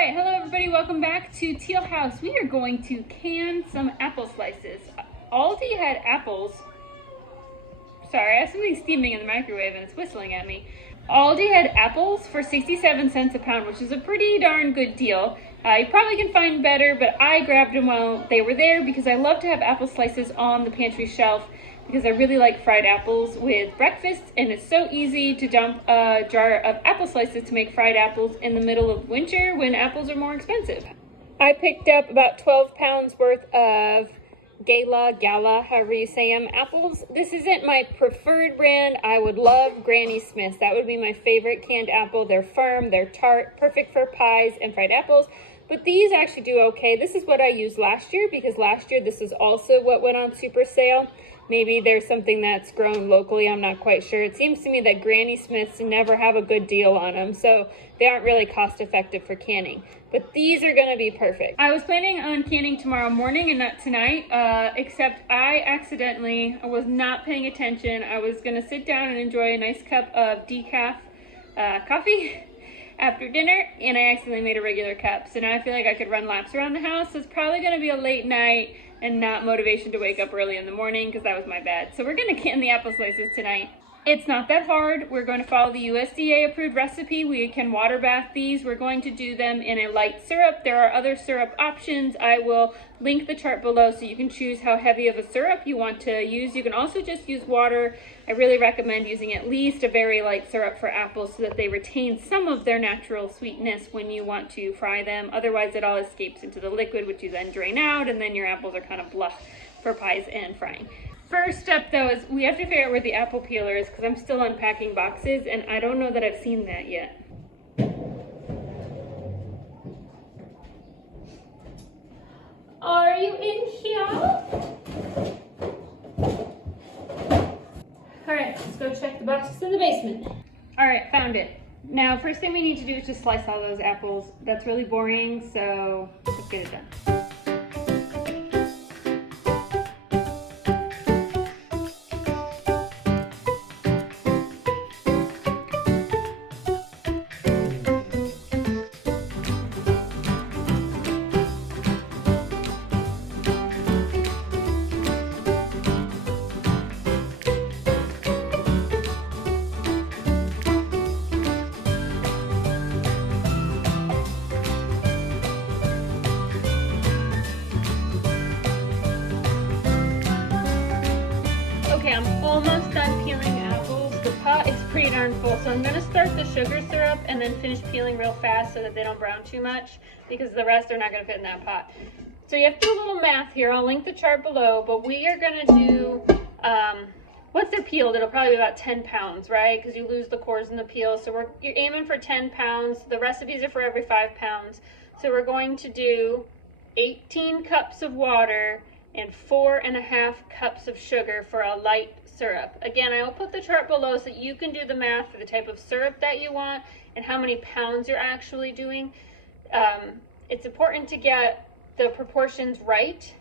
right, hello everybody, welcome back to Teal House. We are going to can some apple slices. Aldi had apples. Sorry, I have something steaming in the microwave and it's whistling at me. Aldi had apples for 67 cents a pound, which is a pretty darn good deal. You probably can find better, but I grabbed them while they were there because I love to have apple slices on the pantry shelf because I really like fried apples with breakfast, and it's so easy to dump a jar of apple slices to make fried apples in the middle of winter when apples are more expensive. I picked up about 12 pounds worth of Gala, however you say them, apples. This isn't my preferred brand. I would love Granny Smith's. That would be my favorite canned apple. They're firm, they're tart, perfect for pies and fried apples. But these actually do okay. This is what I used last year because last year this is also what went on super sale. Maybe there's something that's grown locally, I'm not quite sure. It seems to me that Granny Smith's never have a good deal on them, so they aren't really cost effective for canning. But these are gonna be perfect. I was planning on canning tomorrow morning and not tonight, except I was not paying attention. I was gonna sit down and enjoy a nice cup of decaf coffee after dinner, and I accidentally made a regular cup. So now I feel like I could run laps around the house. So it's probably gonna be a late night and not motivation to wake up early in the morning because that was my bad. So we're gonna can the apple slices tonight. It's not that hard. We're going to follow the USDA approved recipe. We can water bath these. We're going to do them in a light syrup. There are other syrup options. I will link the chart below so you can choose how heavy of a syrup you want to use. You can also just use water. I really recommend using at least a very light syrup for apples so that they retain some of their natural sweetness when you want to fry them. Otherwise, it all escapes into the liquid, which you then drain out, and then your apples are kind of bluff for pies and frying. First step though is we have to figure out where the apple peeler is because I'm still unpacking boxes and I don't know that I've seen that yet. Are you in here? Alright, let's go check the boxes in the basement. Alright, found it. Now first thing we need to do is just slice all those apples. That's really boring, so let's get it done. Okay, I'm almost done peeling apples. The pot is pretty darn full, so I'm gonna start the sugar syrup and then finish peeling real fast so that they don't brown too much because the rest are not gonna fit in that pot. So you have to do a little math here. I'll link the chart below, but we are gonna do, once they're peeled, it'll probably be about 10 pounds, right? Because you lose the cores in the peel. So you're aiming for 10 pounds. The recipes are for every 5 pounds. So we're going to do 18 cups of water and 4.5 cups of sugar for a light syrup. Again, I will put the chart below so you can do the math for the type of syrup that you want and how many pounds you're actually doing. It's important to get the proportions right,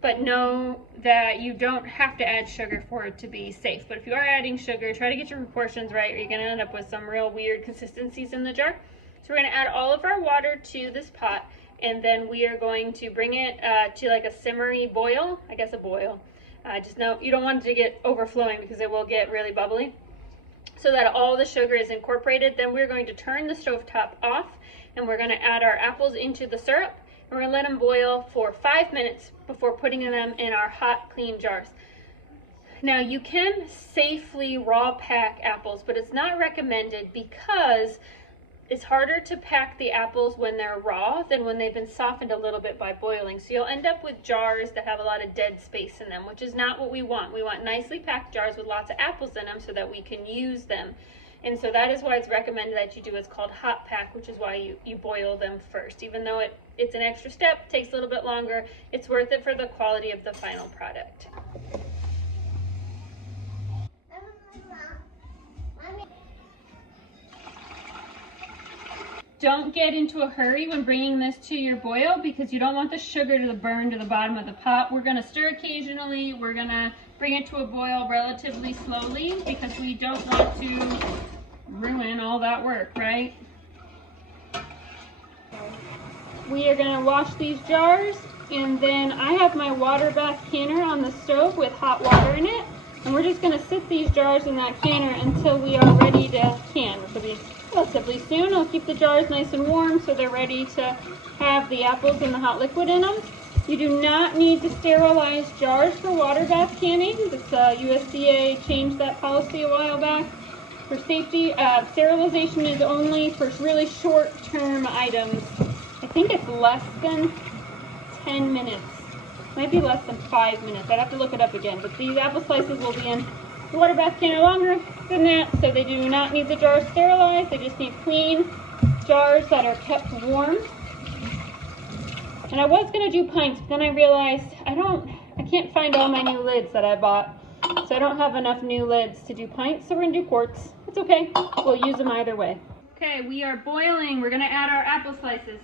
but know that you don't have to add sugar for it to be safe. But if you are adding sugar, try to get your proportions right or you're gonna end up with some real weird consistencies in the jar. So we're gonna add all of our water to this pot, and then we are going to bring it to like a simmery boil, I guess a boil. Just know you don't want it to get overflowing because it will get really bubbly. So that all the sugar is incorporated, then we're going to turn the stovetop off and we're gonna add our apples into the syrup and we're gonna let them boil for 5 minutes before putting them in our hot, clean jars. Now you can safely raw pack apples, but it's not recommended because it's harder to pack the apples when they're raw than when they've been softened a little bit by boiling. So you'll end up with jars that have a lot of dead space in them, which is not what we want. We want nicely packed jars with lots of apples in them so that we can use them. And so that is why it's recommended that you do what's called hot pack, which is why you boil them first. Even though it's an extra step, takes a little bit longer, it's worth it for the quality of the final product. Don't get into a hurry when bringing this to your boil because you don't want the sugar to burn to the bottom of the pot. We're gonna stir occasionally. We're gonna bring it to a boil relatively slowly because we don't want to ruin all that work, right? we are going to wash these jars, and then I have my water bath canner on the stove with hot water in it, and we're just going to sit these jars in that canner until we are ready to can, which will be relatively soon. I'll keep the jars nice and warm so they're ready to have the apples and the hot liquid in them. You do not need to sterilize jars for water bath canning. USDA changed that policy a while back. For safety, sterilization is only for really short-term items. I think it's less than 10 minutes. Might be less than 5 minutes. I'd have to look it up again. But these apple slices will be in the water bath canner longer than that, so they do not need the jars sterilized. They just need clean jars that are kept warm. And I was going to do pints, but then I realized I can't find all my new lids that I bought. So I don't have enough new lids to do pints, so we're going to do quarts. It's okay. We'll use them either way. Okay, we are boiling. We're going to add our apple slices.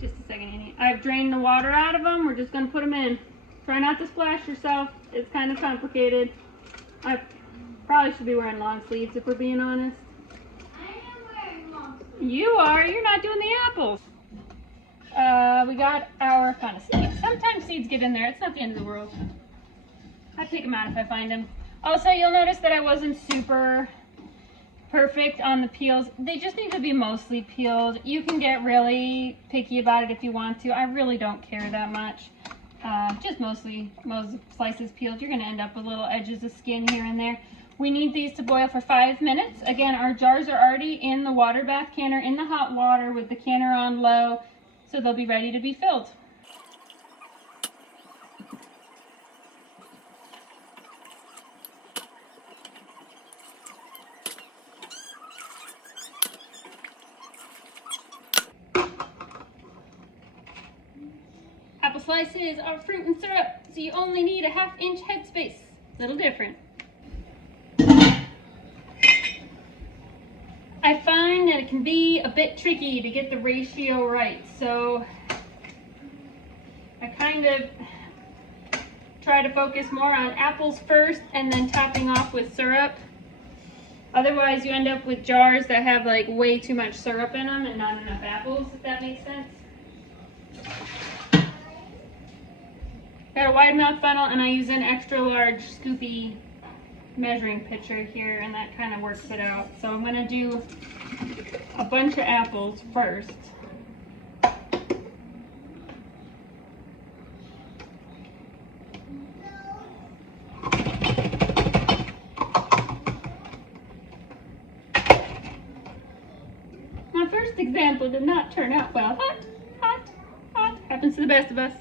Just a second, Annie. I've drained the water out of them. We're just going to put them in. Try not to splash yourself. It's kind of complicated. I probably should be wearing long sleeves if we're being honest. You are. You're not doing the apples. We got our kind of seeds. Sometimes seeds get in there. It's not the end of the world. I pick them out if I find them. Also, you'll notice that I wasn't super perfect on the peels. They just need to be mostly peeled. You can get really picky about it if you want to. I really don't care that much. Just mostly most slices peeled. You're going to end up with little edges of skin here and there. We need these to boil for 5 minutes. Again, our jars are already in the water bath canner in the hot water with the canner on low, so they'll be ready to be filled. Apple slices are fruit and syrup, so you only need a 1/2 inch headspace. Little different. I find that it can be a bit tricky to get the ratio right, so I kind of try to focus more on apples first and then topping off with syrup. Otherwise, you end up with jars that have like way too much syrup in them and not enough apples, if that makes sense. Got a wide mouth funnel, and I use an extra large scoopy measuring pitcher here, and that kind of works it out. So I'm going to do a bunch of apples first. My first example did not turn out well. Hot, hot, hot. Happens to the best of us.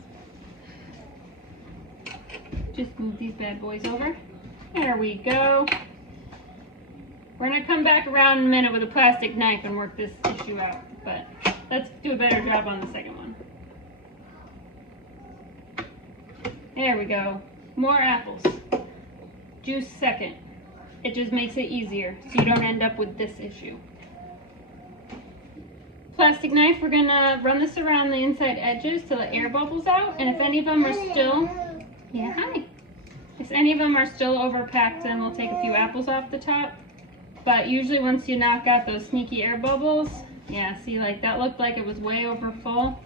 Just move these bad boys over. There we go. We're going to come back around in a minute with a plastic knife and work this issue out, but let's do a better job on the second one. There we go. More apples. Juice second. It just makes it easier so you don't end up with this issue. Plastic knife, we're going to run this around the inside edges to let air bubbles out, and if any of them are still... Yeah, hi. If any of them are still overpacked, then we'll take a few apples off the top. But usually once you knock out those sneaky air bubbles, yeah, see, like that looked like it was way over full,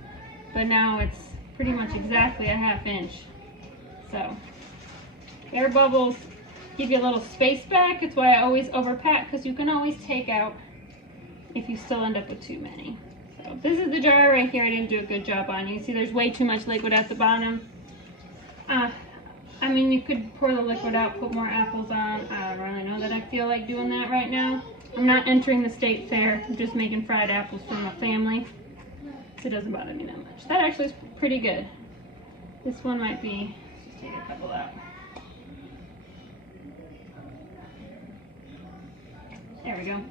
but now it's pretty much exactly a 1/2 inch. So, air bubbles give you a little space back. It's why I always overpack, because you can always take out if you still end up with too many. So this is the jar right here I didn't do a good job on. You can see there's way too much liquid at the bottom. I mean, you could pour the liquid out, put more apples on. I don't really know that I feel like doing that right now. I'm not entering the state fair. I'm just making fried apples for my family. So it doesn't bother me that much. That actually is pretty good. This one might be, let's just take a couple out. There we go.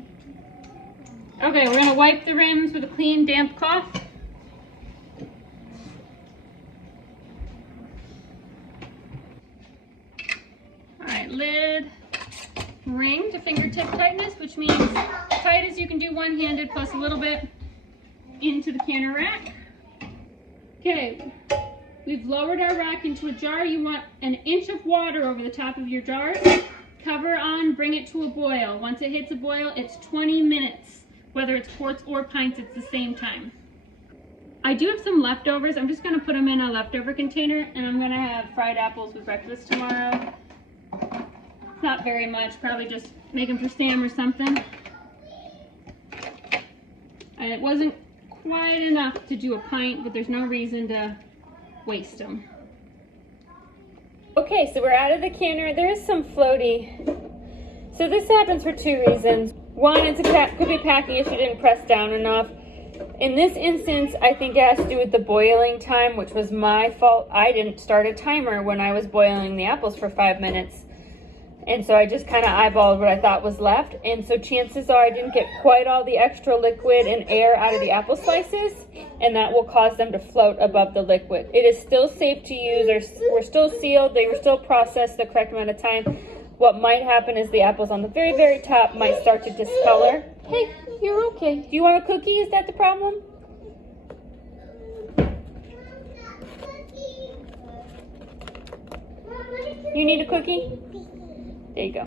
Okay, we're going to wipe the rims with a clean, damp cloth. Lid, ring to fingertip tightness, which means tight as you can do one-handed plus a little bit into the canner rack. Okay, we've lowered our rack into a jar. You want 1 inch of water over the top of your jars. Cover on, bring it to a boil. Once it hits a boil, it's 20 minutes whether it's quarts or pints, it's the same time. I do have some leftovers. I'm just gonna put them in a leftover container, and I'm gonna have fried apples with breakfast tomorrow. Not very much, probably just make them for Sam or something. And it wasn't quite enough to do a pint, but there's no reason to waste them. Okay, so we're out of the canner. There is some floaty. So this happens for two reasons. One, could be a packing issue, didn't press down enough. In this instance, I think it has to do with the boiling time, which was my fault. I didn't start a timer when I was boiling the apples for 5 minutes. And so I just kind of eyeballed what I thought was left. And so chances are I didn't get quite all the extra liquid and air out of the apple slices, and that will cause them to float above the liquid. It is still safe to use. We're still sealed. They were still processed the correct amount of time. What might happen is the apples on the very, very top might start to discolor. Hey, you're okay. Do you want a cookie? Is that the problem? You need a cookie? There you go.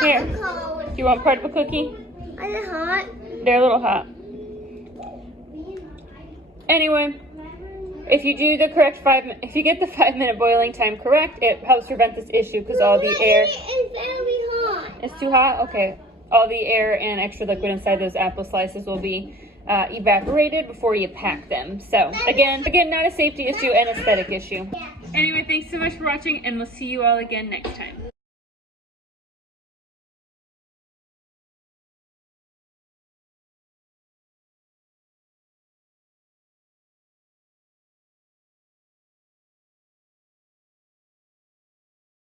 Here. Do you want part of a cookie? Are they hot? They're a little hot. Anyway, if you do the correct if you get the 5-minute boiling time correct, it helps prevent this issue because all the air is very hot. It's too hot? Okay. All the air and extra liquid inside those apple slices will be evaporated before you pack them. So again, not a safety issue, an aesthetic issue. Anyway, thanks so much for watching, and we'll see you all again next time.